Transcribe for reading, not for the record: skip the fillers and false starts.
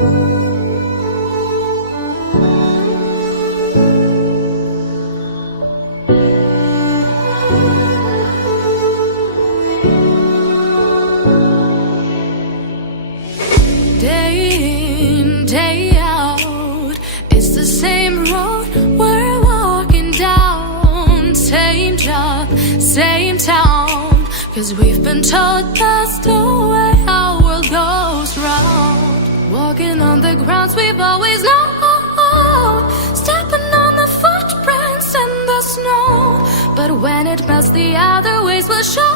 Day in, day out, it's the same road we're walking down. Same job, same town, 'cause we've been told that's the way our world goes round. Walking on the grounds we've always known, stepping on the footprints in the snow. But when it melts, the other ways will show.